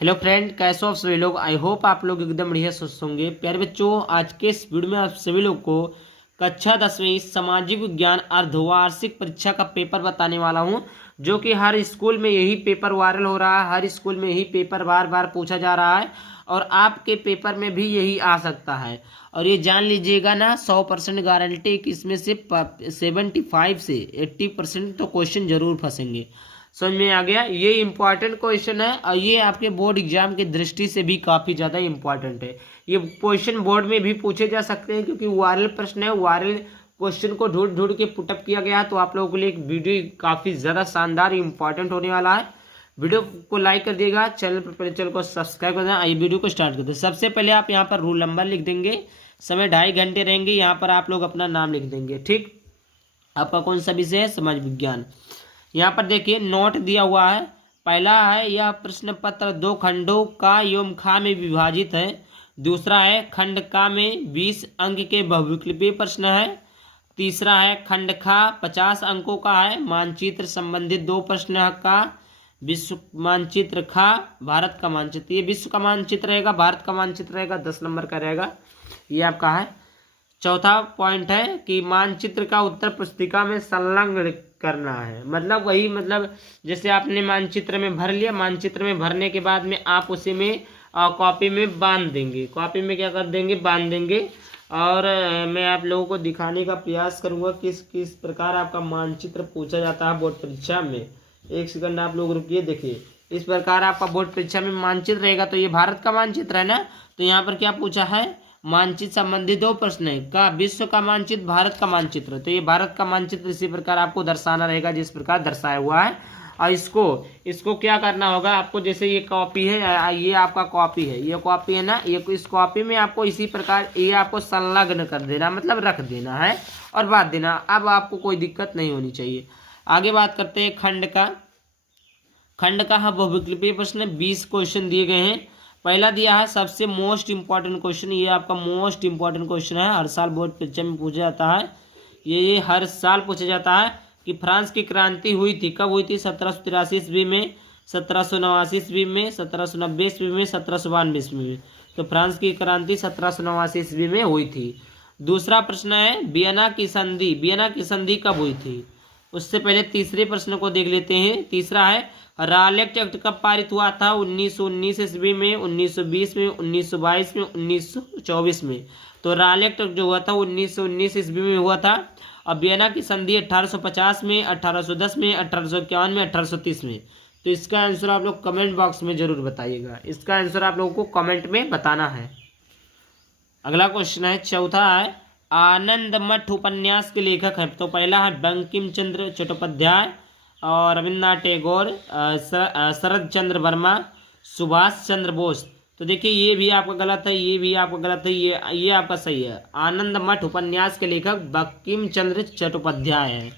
Hello friend, कैसे हो आप सभी लोग। आई होप आप लोग एकदम बढ़िया स्वस्थ होंगे। प्यारे बच्चों, आज के इस वीडियो में आप सभी लोग को कक्षा 10वीं सामाजिक विज्ञान अर्धवार्षिक परीक्षा का पेपर बताने वाला हूं, जो कि हर स्कूल में यही पेपर वायरल हो रहा है। हर स्कूल में यही पेपर बार बार पूछा जा रहा है और आपके पेपर में भी यही आ सकता है। और ये जान लीजिएगा ना, 100% गारंटी कि इसमें से 75 से 80% तो क्वेश्चन जरूर फंसेंगे। समझ में आ गया। ये इंपॉर्टेंट क्वेश्चन है और ये आपके बोर्ड एग्जाम की दृष्टि से भी काफ़ी ज़्यादा इंपॉर्टेंट है। ये क्वेश्चन बोर्ड में भी पूछे जा सकते हैं, क्योंकि वायरल प्रश्न है। वायरल क्वेश्चन को ढूंढ ढूंढ के पुटअप किया गया है। तो आप लोगों के लिए एक वीडियो काफ़ी ज़्यादा शानदार इंपॉर्टेंट होने वाला है। वीडियो को लाइक कर दिएगा, चैनल पर पहले चैनल को सब्सक्राइब कर देना। आइए वीडियो को स्टार्ट करते हैं। सबसे पहले आप यहाँ पर रूल नंबर लिख देंगे। समय 2.5 घंटे रहेंगे। यहाँ पर आप लोग अपना नाम लिख देंगे। ठीक, आपका कौन सा विषय है? समाज विज्ञान। यहाँ पर देखिए नोट दिया हुआ है। पहला है, यह प्रश्न पत्र 2 खंडों का एवं खा में विभाजित है। दूसरा है, खंड का में 20 अंक के बहुविकल्पीय प्रश्न है। तीसरा है, खंड खा 50 अंकों का है। मानचित्र संबंधित 2 प्रश्न का। विश्व मानचित्र खा, भारत का मानचित्र। ये विश्व का मानचित्र रहेगा, भारत का मानचित्र रहेगा, 10 नंबर का रहेगा। ये आपका है। चौथा पॉइंट है कि मानचित्र का उत्तर पुस्तिका में संलग्न करना है। मतलब वही, मतलब जैसे आपने मानचित्र में भर लिया, मानचित्र में भरने के बाद में आप उसी में कॉपी में बांध देंगे। कॉपी में क्या कर देंगे? बांध देंगे। और मैं आप लोगों को दिखाने का प्रयास करूंगा किस किस प्रकार आपका मानचित्र पूछा जाता है बोर्ड परीक्षा में। एक सेकंड आप लोग रुकिए। देखिए, इस प्रकार आपका बोर्ड परीक्षा में मानचित्र रहेगा। तो ये भारत का मानचित्र है ना, तो यहाँ पर क्या पूछा है? मानचित्र संबंधी 2 प्रश्न है का। विश्व का मानचित्र, भारत का मानचित्र। तो ये भारत का मानचित्र इसी प्रकार आपको दर्शाना रहेगा जिस प्रकार दर्शाया हुआ है। और इसको क्या करना होगा आपको? जैसे ये कॉपी है, ये आपका कॉपी है, ये कॉपी है ना, ये इस कॉपी में आपको इसी प्रकार ये आपको संलग्न कर देना, मतलब रख देना है और बांध देना। अब आपको कोई दिक्कत नहीं होनी चाहिए। आगे बात करते हैं खंड का। खंड का बहुविकल्पीय प्रश्न 20 क्वेश्चन दिए गए हैं। पहला दिया है सबसे मोस्ट इंपॉर्टेंट क्वेश्चन। ये आपका मोस्ट इंपॉर्टेंट क्वेश्चन है, हर साल बोर्ड परीक्षा में पूछा जाता है। ये हर साल पूछा जाता है कि फ्रांस की क्रांति हुई थी, कब हुई थी? 1783 ईस्वी में, 1789 ईस्वी में, 1790 ईस्वी में, 1792 ईस्वी में। तो फ्रांस की क्रांति 1789 ईस्वी में हुई थी। दूसरा प्रश्न है, वियना की संधि। वियना की संधि कब हुई थी? उससे पहले तीसरे प्रश्न को देख लेते हैं। तीसरा है, रालेक्ट एक्ट कब पारित हुआ था? 1919 ईस्वी में, 1920 में, 1922 में, 1924 में। तो रालेक्ट जो हुआ था 1919 ईस्वी में हुआ था। और वियना की संधि 1850 में, 1810 में, 1851 में, 1830 में। तो इसका आंसर आप लोग कमेंट बॉक्स में जरूर बताइएगा। इसका आंसर आप लोगों को कमेंट में बताना है। अगला क्वेश्चन है, चौथा है, आनंद मठ उपन्यास के लेखक हैं। तो पहला है बंकिम चंद्र चट्टोपाध्याय और रविन्द्रनाथ टैगोर, शरद चंद्र वर्मा, सुभाष चंद्र बोस। तो देखिए, ये भी आपका गलत है, ये भी आपका गलत है, ये आपका सही है। आनंद मठ उपन्यास के लेखक बंकिम चंद्र चट्टोपाध्याय है।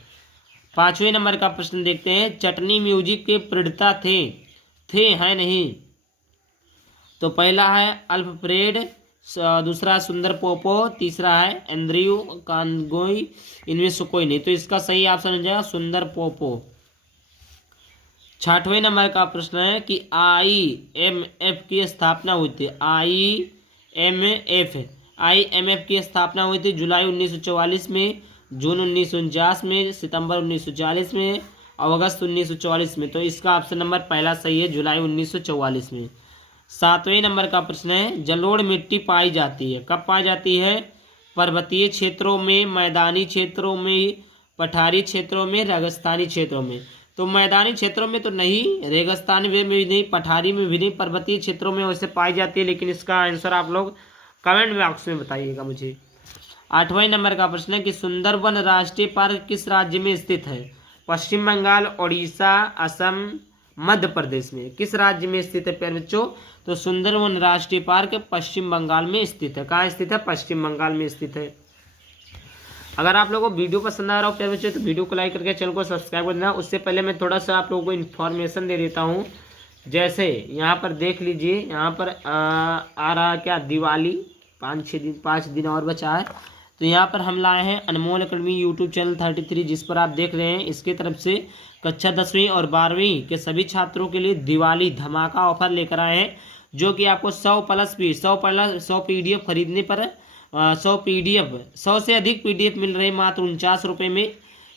5वें नंबर का प्रश्न देखते हैं, चटनी म्यूजिक के प्रणेता थे हैं नहीं? तो पहला है अल्फ्रेड, दूसरा सुंदर पोपो, तीसरा है एंड्रयू कानगोई। इनमें से कोई नहीं। तो इसका सही ऑप्शन हो जाएगा सुंदर पोपो। 6वें नंबर का प्रश्न है कि IMF की स्थापना हुई थी। IMF की स्थापना हुई थी जुलाई 1944 में, जून 1949 में, सितंबर 1940 में और अगस्त 1944 में। तो इसका ऑप्शन नंबर पहला सही है, जुलाई 1944 में। 7वें नंबर का प्रश्न है, जलोढ़ मिट्टी पाई जाती है, कब पाई जाती है? पर्वतीय क्षेत्रों में, मैदानी क्षेत्रों में, पठारी क्षेत्रों में, रेगिस्तानी क्षेत्रों में। तो मैदानी क्षेत्रों में तो नहीं, रेगिस्तानी में भी नहीं, पठारी में भी नहीं, पर्वतीय क्षेत्रों में वैसे पाई जाती है। लेकिन इसका आंसर आप लोग कमेंट बॉक्स में बताइएगा मुझे। 8वें नंबर का प्रश्न है कि सुंदरवन राष्ट्रीय पार्क किस राज्य में स्थित है? पश्चिम बंगाल, उड़ीसा, असम, मध्य प्रदेश में। किस राज्य में स्थित है प्यारे बच्चों? तो सुंदरवन राष्ट्रीय पार्क पश्चिम बंगाल में स्थित है। कहाँ स्थित है? पश्चिम बंगाल में स्थित है। अगर आप लोगों को वीडियो पसंद आ रहा हो प्यारे बच्चों तो वीडियो को लाइक करके चैनल को सब्सक्राइब कर देना। उससे पहले मैं थोड़ा सा आप लोगों को इन्फॉर्मेशन दे देता हूँ। जैसे यहाँ पर देख लीजिए, यहाँ पर आ रहा क्या? दिवाली 5 दिन और बचा है। तो यहाँ पर हम लाए हैं अनमोल अकेडमी यूट्यूब चैनल 33, जिस पर आप देख रहे हैं। इसकी तरफ से कक्षा 10वीं और 12वीं के सभी छात्रों के लिए दिवाली धमाका ऑफर लेकर आए हैं, जो कि आपको 100 PDF खरीदने पर 100 से अधिक PDF मिल रहे हैं मात्र 49 रुपये में।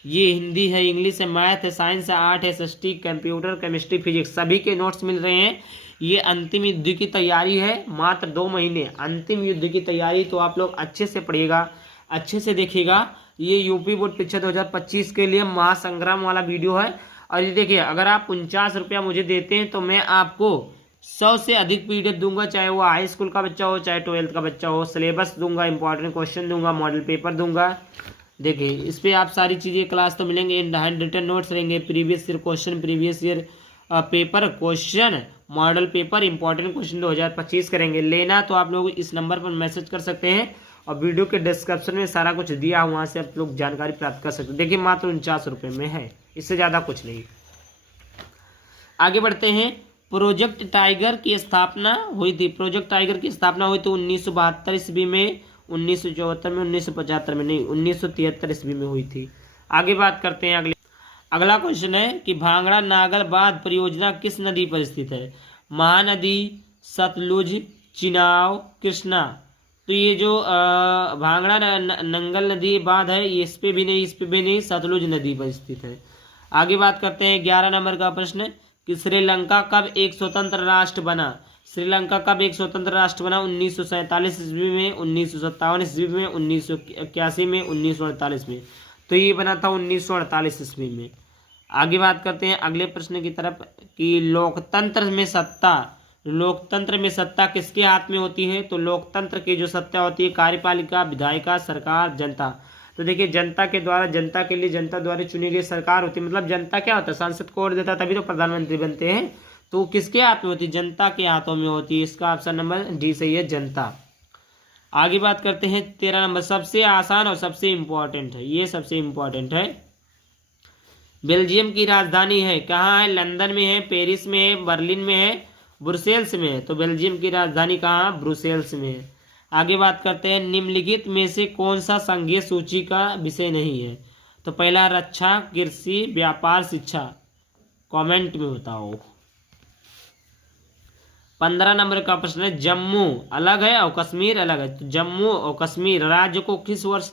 ये हिंदी है, इंग्लिश है, मैथ है, साइंस है, आर्ट है, SST, कंप्यूटर, केमिस्ट्री, फिजिक्स सभी के नोट्स मिल रहे हैं। ये अंतिम युद्ध की तैयारी है, मात्र 2 महीने अंतिम युद्ध की तैयारी। तो आप लोग अच्छे से पढ़िएगा, अच्छे से देखिएगा। ये यूपी बोर्ड परीक्षा 2025 के लिए महासंग्राम वाला वीडियो है। और ये देखिए, अगर आप 49 रुपया मुझे देते हैं तो मैं आपको 100 से अधिक PDF दूंगा, चाहे वो हाई स्कूल का बच्चा हो, चाहे 12th का बच्चा हो। सिलेबस दूंगा, इंपॉर्टेंट क्वेश्चन दूंगा, मॉडल पेपर दूंगा। देखिए, इस पर आप सारी चीज़ें क्लास तो मिलेंगे, इन हैंड रिटन नोट्स रहेंगे, previous year question, previous year paper question, model paper, important question 2025 करेंगे। लेना तो आप लोग इस नंबर पर मैसेज कर सकते हैं, और वीडियो के डिस्क्रिप्शन में सारा कुछ दिया हुआ, वहाँ से आप लोग जानकारी प्राप्त कर सकते हैं। देखिए, मात्र 49 रुपये में है, इससे ज़्यादा कुछ नहीं। आगे बढ़ते हैं। प्रोजेक्ट टाइगर की स्थापना हुई थी। प्रोजेक्ट टाइगर की स्थापना हुई तो 1972 ईस्वी में, 1974 में, 1975 में नहीं, 1973 ईस्वी में हुई थी। आगे बात करते हैं। अगला क्वेश्चन है कि भांगड़ा नागल बांध परियोजना किस नदी पर स्थित है? महानदी, सतलुज, चिनाव, कृष्णा। तो ये जो भांगड़ा नंगल नदी बांध है, ये इस पे भी नहीं, इस पे भी नहीं, सतलुज नदी पर स्थित है। आगे बात करते हैं 11 नंबर का प्रश्न कि श्रीलंका कब एक स्वतंत्र राष्ट्र बना? श्रीलंका कब एक स्वतंत्र राष्ट्र बना? 1947 ईस्वी में, 1957 ईस्वी में, 1981 में, 1948 में। तो ये बना था 1948 ईस्वी में। आगे बात करते हैं अगले प्रश्न की तरफ कि लोकतंत्र में सत्ता किसके हाथ में होती है? तो लोकतंत्र की जो सत्ता होती है, कार्यपालिका, विधायिका, सरकार, जनता। तो देखिए, जनता के द्वारा, जनता के लिए, जनता द्वारा चुनी गई सरकार होती है। मतलब जनता क्या होता है? सांसद को वोट देता है, तभी तो प्रधानमंत्री बनते हैं। तो किसके हाथ में होती है? जनता के हाथों में होती है। इसका ऑप्शन नंबर डी सही है, जनता। आगे बात करते हैं 13 नंबर, सबसे आसान और सबसे इम्पोर्टेंट है। ये सबसे इम्पोर्टेंट है। बेल्जियम की राजधानी है, कहाँ है? लंदन में है, पेरिस में है, बर्लिन में है, ब्रुसेल्स में है। तो बेल्जियम की राजधानी कहाँ? ब्रुसेल्स में है। आगे बात करते हैं निम्नलिखित में से कौन सा संघीय सूची का विषय नहीं है? तो पहला रक्षा, कृषि, व्यापार, शिक्षा। कमेंट में बताओ। 15 नंबर का प्रश्न है जम्मू अलग है और कश्मीर अलग है। तो जम्मू और कश्मीर राज्य को किस वर्ष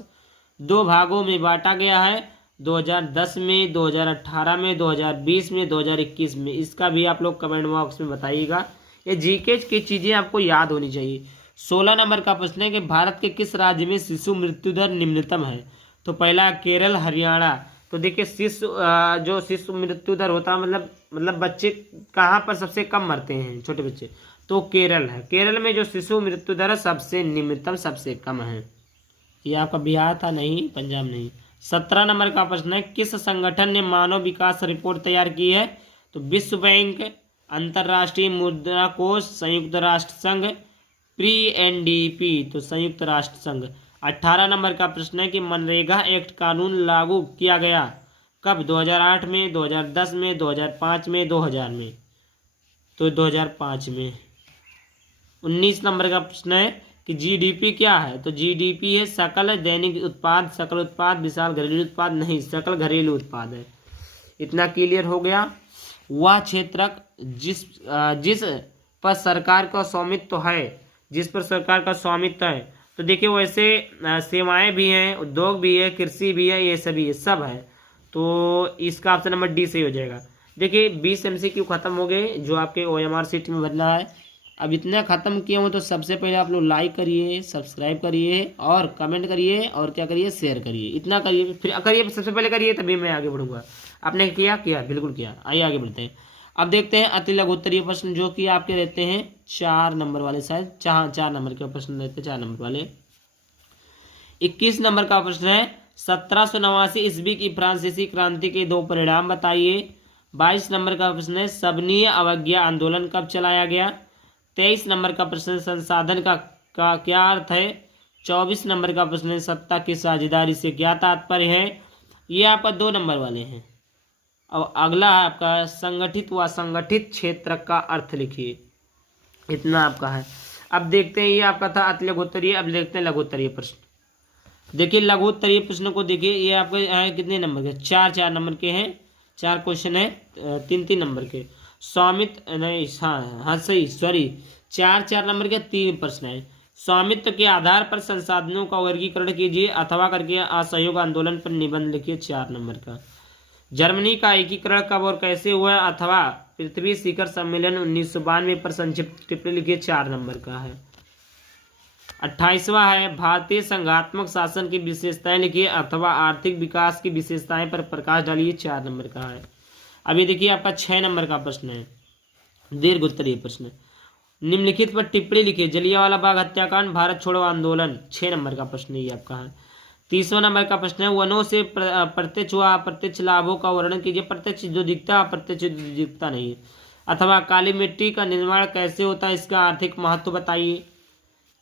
2 भागों में बांटा गया है? 2010 में, 2018 में, 2020 में, 2021 में। इसका भी आप लोग कमेंट बॉक्स में बताइएगा। ये जीके की चीज़ें आपको याद होनी चाहिए। 16 नंबर का प्रश्न है कि भारत के किस राज्य में शिशु मृत्यु दर निम्नतम है? तो पहला केरल, हरियाणा। तो देखिए, जो शिशु मृत्यु दर होता है, मतलब बच्चे कहाँ पर सबसे कम मरते हैं, छोटे बच्चे? तो केरल है। केरल में जो शिशु मृत्यु दर सबसे निम्नतम, सबसे कम है। ये आपका बिहार था, नहीं पंजाब नहीं। 17 नंबर का प्रश्न है किस संगठन ने मानव विकास रिपोर्ट तैयार की है? तो विश्व बैंक, अंतर्राष्ट्रीय मुद्रा कोष, संयुक्त राष्ट्र संघ, UNDP। तो संयुक्त राष्ट्र संघ। 18 नंबर का प्रश्न है कि मनरेगा एक्ट कानून लागू किया गया कब? 2008 में, 2010 में, 2005 में, 2000 में। तो 2005 में। 19 नंबर का प्रश्न है कि GDP क्या है? तो GDP है सकल दैनिक उत्पाद, सकल उत्पाद, विशाल घरेलू उत्पाद नहीं, सकल घरेलू उत्पाद है। इतना क्लियर हो गया। वह क्षेत्र जिस पर सरकार का स्वामित्व है, जिस पर सरकार का स्वामित्व है। तो देखिए, वैसे सेवाएं भी हैं, उद्योग भी है, कृषि भी है, ये सभी है, सब है। तो इसका ऑप्शन नंबर डी सही हो जाएगा। देखिए, 20 MCQ खत्म हो गए जो आपके OMR सीट में बदला है। अब इतना ख़त्म किए हो तो सबसे पहले आप लोग लाइक करिए, सब्सक्राइब करिए और कमेंट करिए और क्या करिए? शेयर करिए। इतना करिए, फिर करिए, सबसे पहले करिए, तभी मैं आगे बढ़ूंगा। आपने किया? बिल्कुल किया। आइए आगे बढ़ते हैं। अब देखते हैं अति लघु उत्तरीय प्रश्न, जो कि आपके रहते हैं 4 नंबर वाले, शायद 4 नंबर के प्रश्न रहते हैं, 4 नंबर वाले। 21 नंबर का प्रश्न है 1789 ईस्वी की फ्रांसीसी क्रांति के 2 परिणाम बताइए। 22 नंबर का प्रश्न है सबनीय अवज्ञा आंदोलन कब चलाया गया? 23 नंबर का प्रश्न संसाधन का क्या अर्थ है? 24 नंबर का प्रश्न है सत्ता की साझेदारी से क्या तात्पर्य है? ये आपका 2 नंबर वाले हैं। अब अगला है आपका संगठित व असंगठित क्षेत्र का अर्थ लिखिए। इतना आपका है। अब देखते हैं, ये आपका था अति लघुत्तरीय। अब देखते हैं लघुत्तरीय प्रश्न। देखिए लघु उत्तरीय प्रश्न को देखिए, ये आपके कितने नंबर के, 4 नंबर के हैं, 4 क्वेश्चन है, 3 नंबर के। स्वामित्व नहीं, हाँ हाँ सही, सॉरी, 4 नंबर के 3 प्रश्न है। स्वामित्व के आधार पर संसाधनों का वर्गीकरण कीजिए अथवा करके असहयोग आंदोलन पर निबंध लिखिए, 4 नंबर का। जर्मनी का एकीकरण कब और कैसे हुआ अथवा पृथ्वी शिखर सम्मेलन 1992 पर संक्षिप्त टिप्पणी लिखिए, 4 नंबर का है। 28वां है भारतीय संघात्मक शासन की विशेषताएं लिखिए अथवा आर्थिक विकास की विशेषताएं पर प्रकाश डालिए, 4 नंबर का है। अभी देखिए आपका 6 नंबर का प्रश्न है, दीर्घ उत्तरीय प्रश्न। निम्नलिखित पर टिप्पणी लिखिए, जलियांवाला बाग हत्याकांड, भारत छोड़ो आंदोलन, 6 नंबर का प्रश्न ये आपका है। 30वां नंबर का प्रश्न है वनों से प्रत्यक्ष व अप्रत्यक्ष लाभों का वर्णन कीजिए, प्रत्यक्ष जो दिखता अप्रत्यक्ष जो दिखता नहीं, अथवा काली मिट्टी का निर्माण कैसे होता है, इसका आर्थिक महत्व बताइए।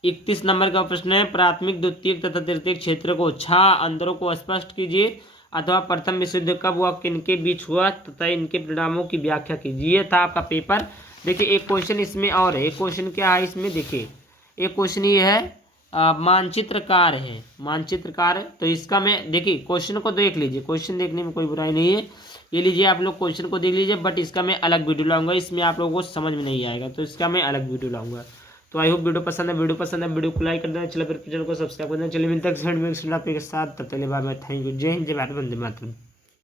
31 नंबर का प्रश्न है प्राथमिक द्वितीयक तथा तृतीयक क्षेत्र को अंतरों को स्पष्ट कीजिए अथवा प्रथम विश्व युद्ध कब व किनके बीच हुआ तथा इनके परिणामों की व्याख्या कीजिए। ये था आपका पेपर। देखिए एक क्वेश्चन इसमें और है, एक क्वेश्चन क्या है इसमें, देखिए एक क्वेश्चन ये है मानचित्रकार है, मानचित्रकार है, तो इसका मैं देखिए क्वेश्चन को देख लीजिए, क्वेश्चन देखने में कोई बुराई नहीं है, ये लीजिए आप लोग क्वेश्चन को देख लीजिए, बट इसका मैं अलग वीडियो लाऊंगा, इसमें आप लोगों को समझ में नहीं आएगा, तो इसका मैं अलग वीडियो लाऊंगा। तो आई होप वीडियो पसंद है, वीडियो को लाइक कर देना, चलो फिर चैनल को सब्सक्राइब कर देना। चलिए मिलते हैं नेक्स्ट वीडियो के साथ, तब तक के लिए बाय बाय, थैंक यू, जय हिंद, जय भारत, वंदे मातरम।